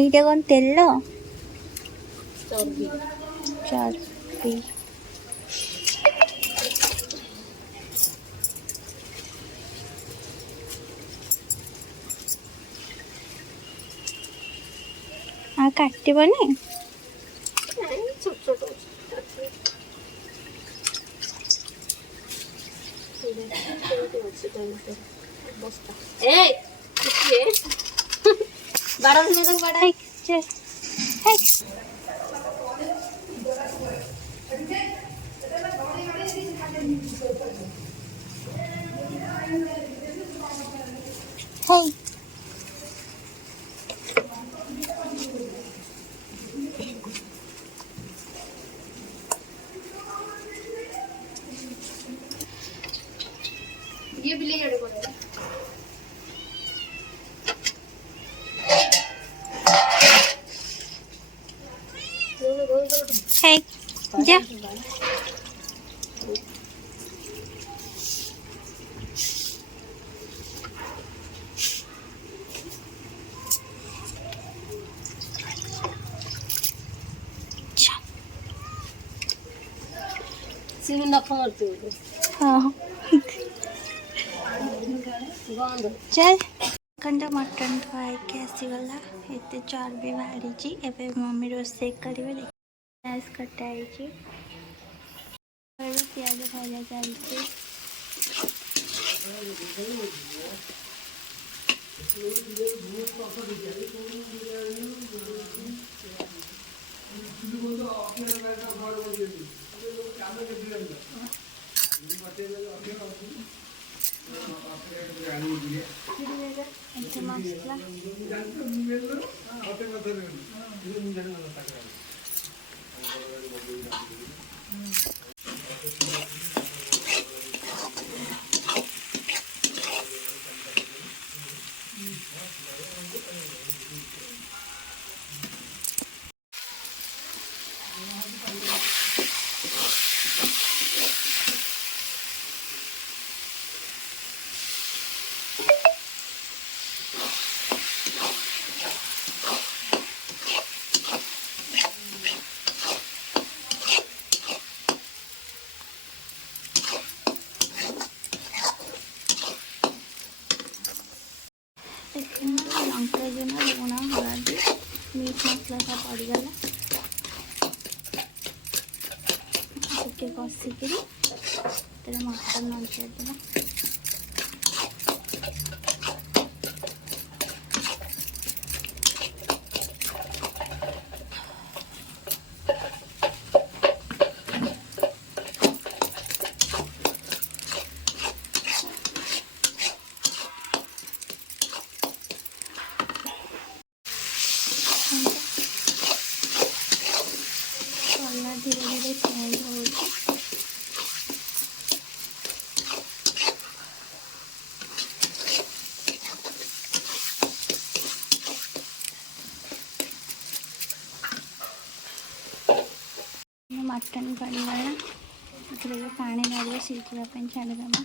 এইটা কোন তেল চর্বি চর্বি আর কাটবনি ছোট ছোট বস্তা এই বাড়া দিলে তো বাড়া Hey. ये भी ले जाने पड़ेगा Hey. जा सीमेंट ना फाड़ते हो हाँ गंद चल कंटा मटन धोई के आसीगला एते चर्बी बाहरी एबे मम्मी रोसे करिवे प्याज कटाई प्याज भजा चलती मसला लंका जो लुण हलदी मीट मसला सब पड़गला टे कषिक मटन नचेदेवा धीरे धीरे चेंज हो मटन पड़गला पानी बाहर सीखापी छाड़देमा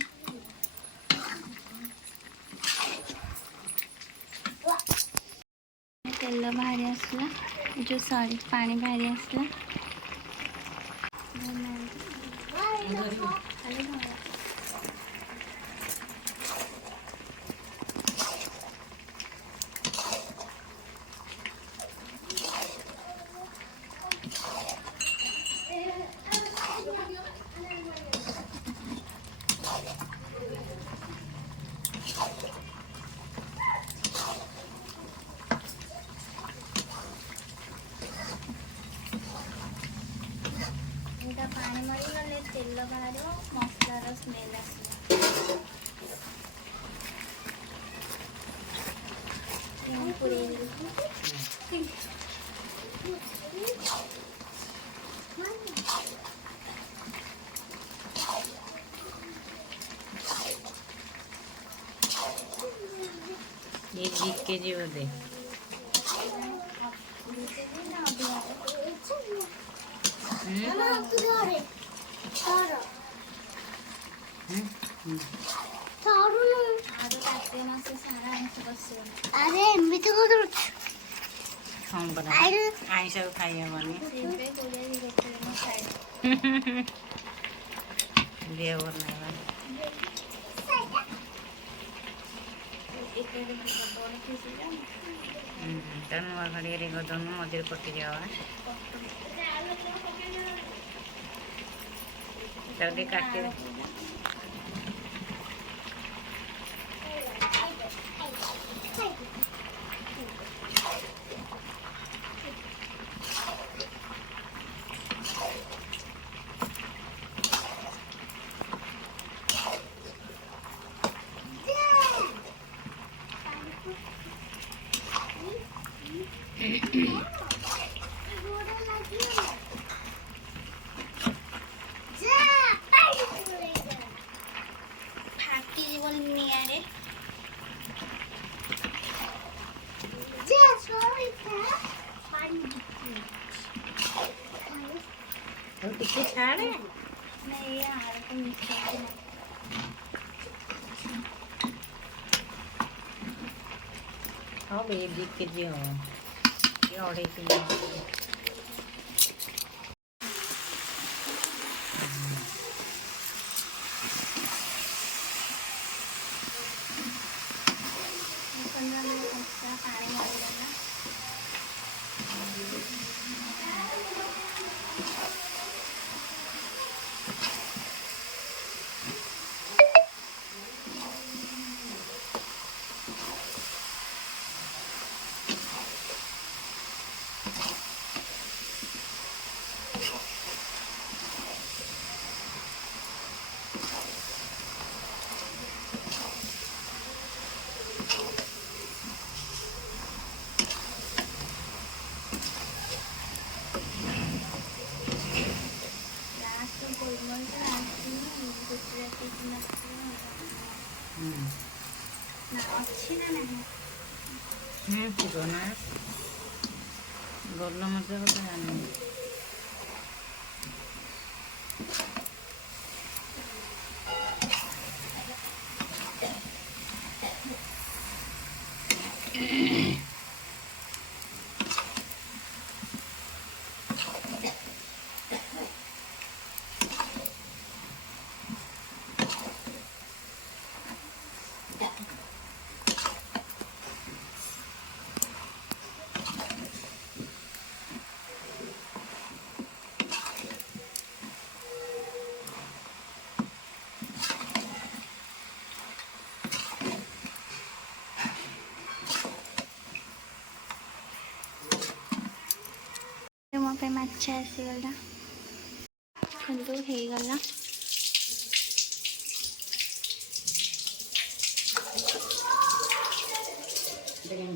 तेल बाहरी आसला जो सॉरी पानी बाहरी आसला पानी मरीगले तेल बाहर मसलार स्मेल आसला ये 20 केजी होते सोमवार आइंस खाई हेबनी देह भल ना तो नुआ घड़िया गदन मझे कटि जावा काटे फाटी जीवन निआरे टिके छाड़े नहीं यार तो मिक्सर हाँ भाई 2 केजी हो ये 2.5 किलो पानी मारिदेना ଥିବ ନା ଗୋଲମରିଚ କଥା ଜାଣିନି ମୋ ପାଇଁ ମାଛ ଆସିଗଲା କିନ୍ତୁ ହେଇଗଲା ଦେଖେন